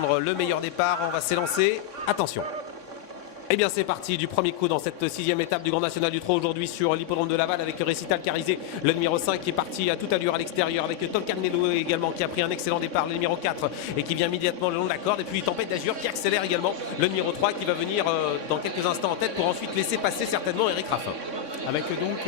prendre le meilleur départ. On va s'élancer. Attention. Eh bien c'est parti du premier coup dans cette sixième étape du Grand National du Trot aujourd'hui sur l'hippodrome de Laval avec Récital Carizé, le numéro 5 qui est parti à toute allure à l'extérieur avec Tolkan Belloué également qui a pris un excellent départ, le numéro 4 et qui vient immédiatement le long de la corde, et puis Tempête d'Azur qui accélère également, le numéro 3 qui va venir dans quelques instants en tête pour ensuite laisser passer certainement Eric Raffin. Avec donc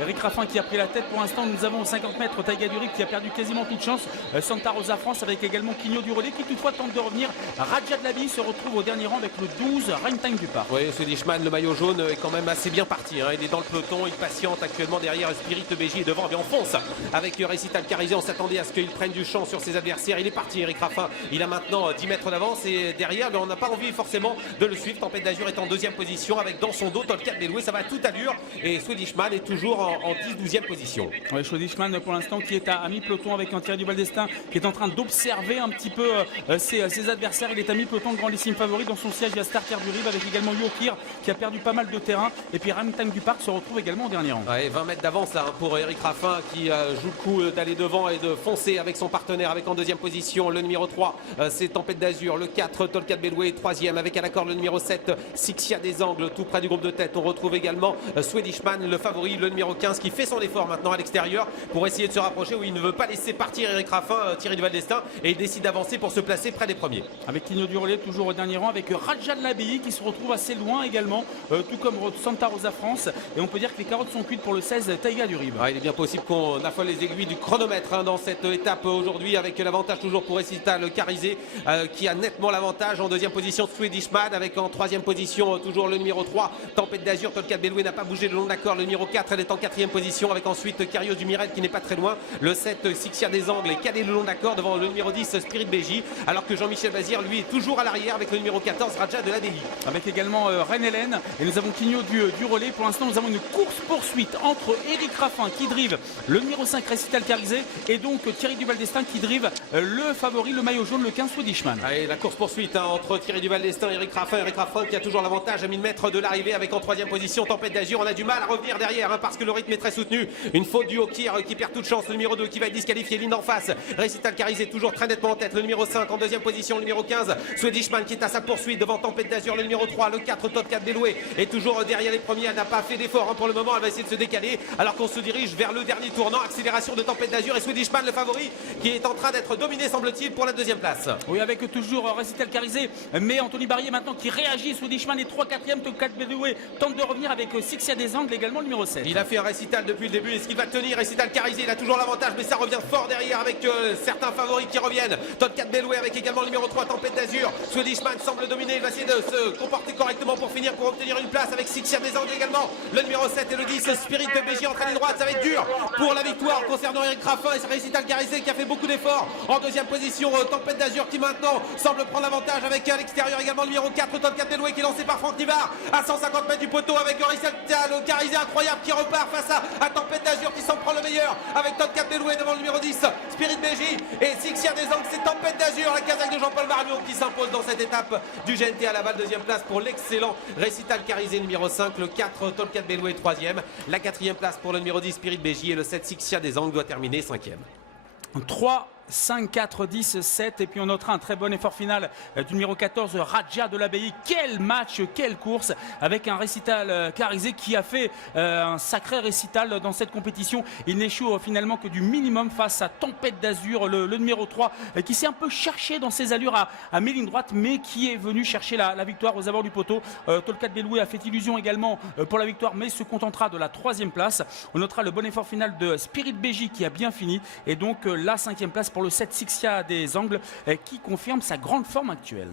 Eric Raffin qui a pris la tête pour l'instant. Nous avons 50 mètres Taiga Duric qui a perdu quasiment toute chance, Santa Rosa France avec également Quigno du Relais qui toutefois tente de revenir. Raja de la Bille se retrouve au dernier rang avec le 12 Ragntime du Parc. Oui, ce Dishman, le maillot jaune est quand même assez bien parti, hein. Il est dans le peloton, il patiente actuellement derrière Spirit BJ et devant, et on fonce avec Récital Carizé. On s'attendait à ce qu'il prenne du champ sur ses adversaires. Il est parti Eric Raffin, il a maintenant 10 mètres d'avance et derrière on n'a pas envie forcément de le suivre. Tempête d'Azur est en deuxième position avec dans son dos Tolkan Belloué, ça va à toute allure, et Swedishman est toujours en 10-12e position. Oui, Swedishman pour l'instant qui est à mi-peloton avec un Thierry Duval d'Estaing qui est en train d'observer un petit peu ses adversaires. Il est à mi-peloton, grandissime favori. Dans son siège, il y a Starter du Rive avec également Yokir qui a perdu pas mal de terrain, et puis Ragntime du Parc se retrouve également au dernier rang. Ouais, 20 mètres d'avance là pour Eric Raffin qui joue le coup d'aller devant et de foncer avec son partenaire, avec en deuxième position le numéro 3 c'est Tempête d'Azur, le 4 Tolkan Belloué, troisième avec à l'accord le numéro 7 Sixia des Angles tout près du groupe de tête. On retrouve également Swedishman, le favori, le numéro 15 qui fait son effort maintenant à l'extérieur pour essayer de se rapprocher, où il ne veut pas laisser partir Eric Raffin, Thierry Duval d'Estaing, et il décide d'avancer pour se placer près des premiers. Avec Quigno du Relais toujours au dernier rang avec Raja de l'Abbaye qui se retrouve assez loin également, tout comme Santa Rosa France, et on peut dire que les carottes sont cuites pour le 16 Taiga du Rive. Il est bien possible qu'on affole les aiguilles du chronomètre dans cette étape aujourd'hui, avec l'avantage toujours pour Récital Carizé qui a nettement l'avantage. En deuxième position Swedishman, avec en troisième position toujours le numéro 3 Tempête d'Azur. Tolkan Belloué n'a pas bougé le long de la corde, le numéro 4 elle est en quatrième position avec ensuite Carios du Mirel qui n'est pas très loin, le 7 Sixia des Angles est calé le long de la corde devant le numéro 10 Spirit BJ, alors que Jean-Michel Bazir lui est toujours à l'arrière avec le numéro 14 Raja de la Delhi. Avec également Reine Hélène, et nous avons Quigno du Relais. Pour l'instant nous avons une course-poursuite entre Eric Raffin qui drive le numéro 5 Récital Carizé et donc Thierry Duval d'Estaing qui drive le favori, le maillot jaune, le 15 Swedishman. Allez, la course-poursuite entre Thierry Duval d'Estaing et Eric Raffin. Eric Raffin qui a toujours l'avantage à 1000 mètres de l'arrivée avec en troisième position Tempête d'Azur. On a du mal à revenir derrière parce que le rythme est très soutenu. Une faute du Hokir qui perd toute chance, le numéro 2 qui va être disqualifié, ligne en face. Récital Carizé toujours très nettement en tête, le numéro 5 en deuxième position, le numéro 15 Swedishman qui est à sa poursuite devant Tempête d'Azur, le numéro 3, le 4 Tolkan Belloué est toujours derrière les premiers. Elle n'a pas fait d'effort pour le moment, elle va essayer de se décaler alors qu'on se dirige vers le dernier tournant. Accélération de Tempête d'Azur et Swedishman le favori qui est en train d'être dominé semble-t-il pour la deuxième place. Oui, avec toujours Récital Carizé, mais Anthony Barrier maintenant qui réagit. Swedishman est 3-4e, Tolkan Belloué tente de revenir avec Sixia des Angles également le numéro 7. Il a fait un récital depuis le début, est-ce qu'il va tenir? Récital Carizé, il a toujours l'avantage mais ça revient fort derrière avec certains favoris qui reviennent. Tolkan Belloué avec également le numéro 3 Tempête d'Azur. Swedishman semble dominer, il va essayer de se comporter correctement pour finir, pour obtenir une place avec Sixia des Angles également, le numéro 7 et le 10 Spirit BJ en ligne droite. Ça va être dur pour la victoire concernant Eric Raffin et Récital Carizé qui a fait beaucoup d'efforts. En deuxième position Tempête d'Azur qui maintenant semble prendre l'avantage avec à l'extérieur également le numéro 4 Tolkan Belloué qui est lancé par Franck Nivard à 150 mètres du poteau avec Récital Carizé incroyable qui repart face à Tempête d'Azur qui s'en prend le meilleur avec Tolkan Belloué devant le numéro 10 Spirit BJ et Sixia des Angles. C'est Tempête d'Azur, la Kazakh de Jean-Paul Marmion qui s'impose dans cette étape du GNT à Laval. Deuxième place pour l'excellent Récital Carizé numéro 5, le 4 Tolkan Belloué troisième, la quatrième place pour le numéro 10 Spirit BJ et le 7 Sixia des Angles doit terminer cinquième. 3, 5, 4, 10, 7 et puis on notera un très bon effort final du numéro 14 Raja de l'Abbaye. Quel match, quelle course avec un Récital Carizé qui a fait un sacré récital dans cette compétition. Il n'échoue finalement que du minimum face à Tempête d'Azur, le numéro 3 qui s'est un peu cherché dans ses allures à mi-ligne droite mais qui est venu chercher la victoire aux abords du poteau. Tolkan Belloué a fait illusion également pour la victoire mais se contentera de la troisième place. On notera le bon effort final de Spirit BJ qui a bien fini et donc la cinquième place pour le 7 Sixia des Angles qui confirme sa grande forme actuelle.